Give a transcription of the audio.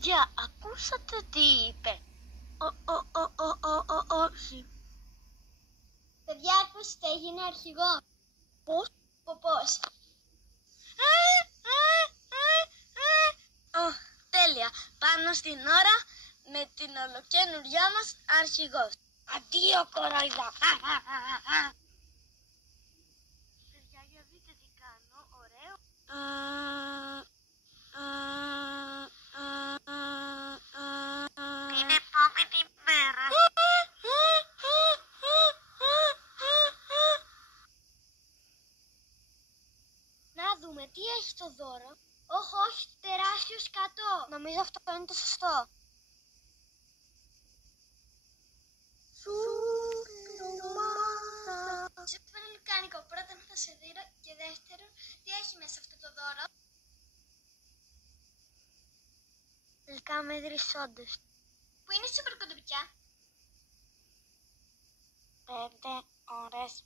Παιδιά, ακούσατε τι είπε? Όχι. Παιδιά, ακούστε, έγινε αρχηγό. Πώς? Πώς. Τέλεια. Πάνω στην ώρα με την ολοκαίνουριά μας αρχηγός. Αντίο κοροϊδά. Παιδιά, για δείτε τι κάνω. Ωραίο. Την επόμενη μέρα. Να δούμε, τι έχει το δώρο. Όχι, τεράστιο σκατό. Νομίζω αυτό είναι το σωστό. Σε ένα λουκάνικο. Πρώτον θα σε δίνω και δεύτερον, τι έχει μέσα αυτό το δώρο. Τελικά με δρυσόντες. Που είναι σούπερ κοντοπικιά. 5 ώρες